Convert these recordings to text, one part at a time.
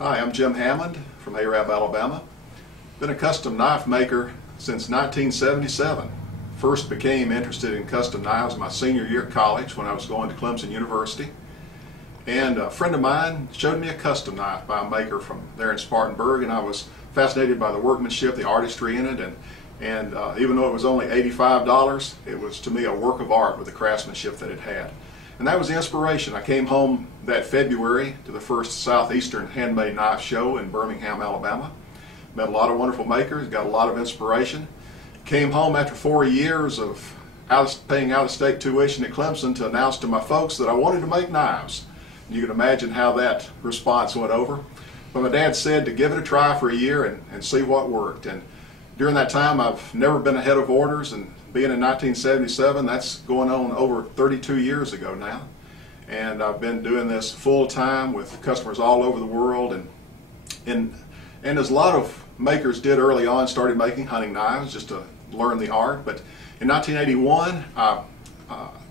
Hi, I'm Jim Hammond from Arab, Alabama. Been a custom knife maker since 1977. First became interested in custom knives my senior year at college when I was going to Clemson University. And a friend of mine showed me a custom knife by a maker from there in Spartanburg, and I was fascinated by the workmanship, the artistry in it, and even though it was only $85, it was to me a work of art with the craftsmanship that it had. And that was the inspiration. I came home that February to the first Southeastern Handmade Knife Show in Birmingham, Alabama. Met a lot of wonderful makers, got a lot of inspiration. Came home after 4 years of paying out-of-state tuition at Clemson to announce to my folks that I wanted to make knives. You can imagine how that response went over. But my dad said to give it a try for a year and see what worked. And during that time, I've never been ahead of orders, and being in 1977, that's going on over 32 years ago now. And I've been doing this full time with customers all over the world, and as a lot of makers did early on, started making hunting knives just to learn the art. But in 1981, I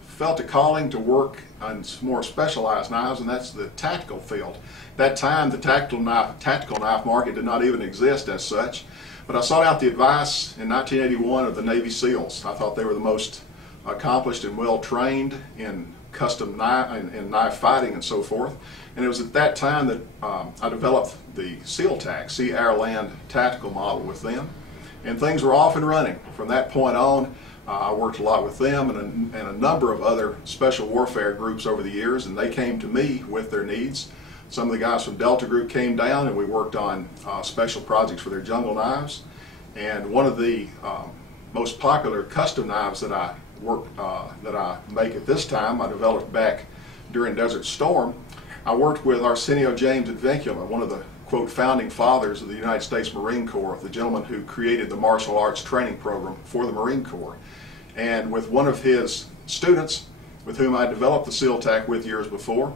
felt a calling to work on more specialized knives, and that's the tactical field. At that time, the tactical knife market did not even exist as such. But I sought out the advice in 1981 of the Navy SEALs. I thought they were the most accomplished and well trained in custom knife and knife fighting and so forth. And it was at that time that I developed the SEAL-TAC, Sea Air Land Tactical model with them. And things were off and running. From that point on, I worked a lot with them and a number of other special warfare groups over the years, and they came to me with their needs. Some of the guys from Delta Group came down, and we worked on special projects for their jungle knives. And one of the most popular custom knives that I make at this time, I developed back during Desert Storm. I worked with Arsenio James Advincula, one of the, quote, founding fathers of the United States Marine Corps, the gentleman who created the martial arts training program for the Marine Corps. And with one of his students, with whom I developed the SEAL-TAC with years before,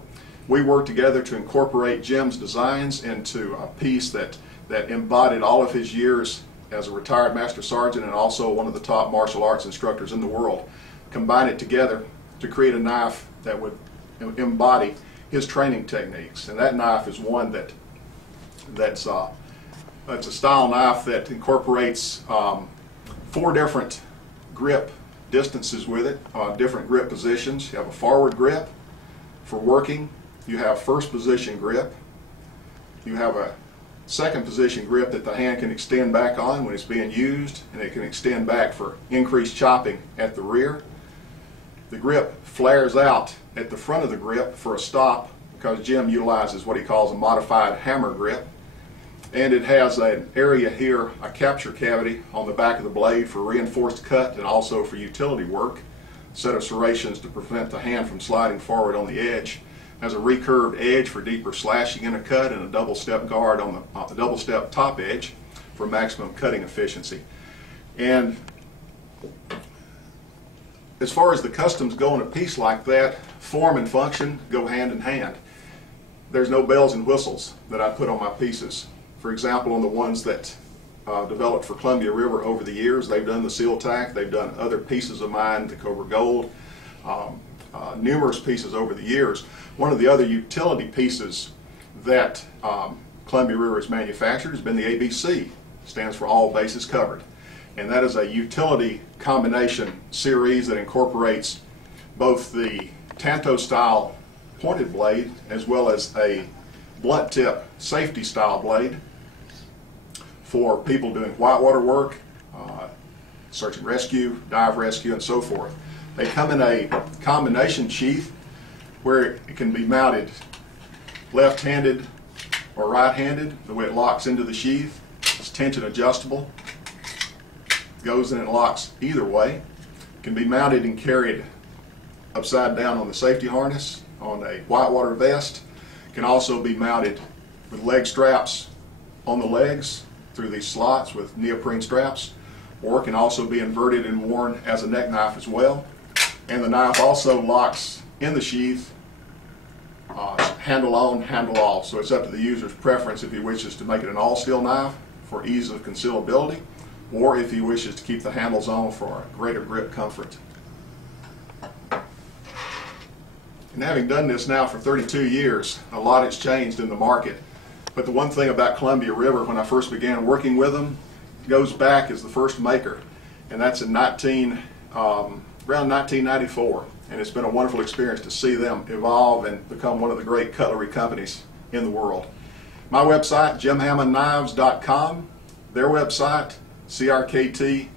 we worked together to incorporate Jim's designs into a piece that embodied all of his years as a retired Master Sergeant and also one of the top martial arts instructors in the world. Combine it together to create a knife that would embody his training techniques. And that knife is one that's a style knife that incorporates 4 different grip distances with it, different grip positions. You have a forward grip for working. You have first position grip. You have a second position grip that the hand can extend back on when it's being used, and it can extend back for increased chopping at the rear. The grip flares out at the front of the grip for a stop because Jim utilizes what he calls a modified hammer grip. And it has an area here, a capture cavity on the back of the blade for reinforced cut and also for utility work. A set of serrations to prevent the hand from sliding forward on the edge. Has a recurved edge for deeper slashing in a cut, and a double step guard on the double step top edge for maximum cutting efficiency. And as far as the customs go in a piece like that, form and function go hand in hand. There's no bells and whistles that I put on my pieces. For example, on the ones that developed for Columbia River over the years, they've done the SEAL-TAC, they've done other pieces of mine, the Cobra Gold, numerous pieces over the years. One of the other utility pieces that Columbia River has manufactured has been the ABC, stands for All Bases Covered. And that is a utility combination series that incorporates both the Tanto style pointed blade as well as a blunt tip safety style blade for people doing whitewater work, search and rescue, dive rescue, and so forth. They come in a combination sheath where it can be mounted left-handed or right-handed, the way it locks into the sheath. It's tension adjustable, goes in and locks either way. It can be mounted and carried upside down on the safety harness on a whitewater vest. It can also be mounted with leg straps on the legs through these slots with neoprene straps, or it can also be inverted and worn as a neck knife as well. And the knife also locks in the sheath, handle on, handle off. So it's up to the user's preference if he wishes to make it an all-steel knife for ease of concealability, or if he wishes to keep the handles on for greater grip comfort. And having done this now for 32 years, a lot has changed in the market. But the one thing about Columbia River, when I first began working with them, goes back as the first maker, and that's in around 1994. And it's been a wonderful experience to see them evolve and become one of the great cutlery companies in the world. My website, jimhammondknives.com. Their website, crkt.com.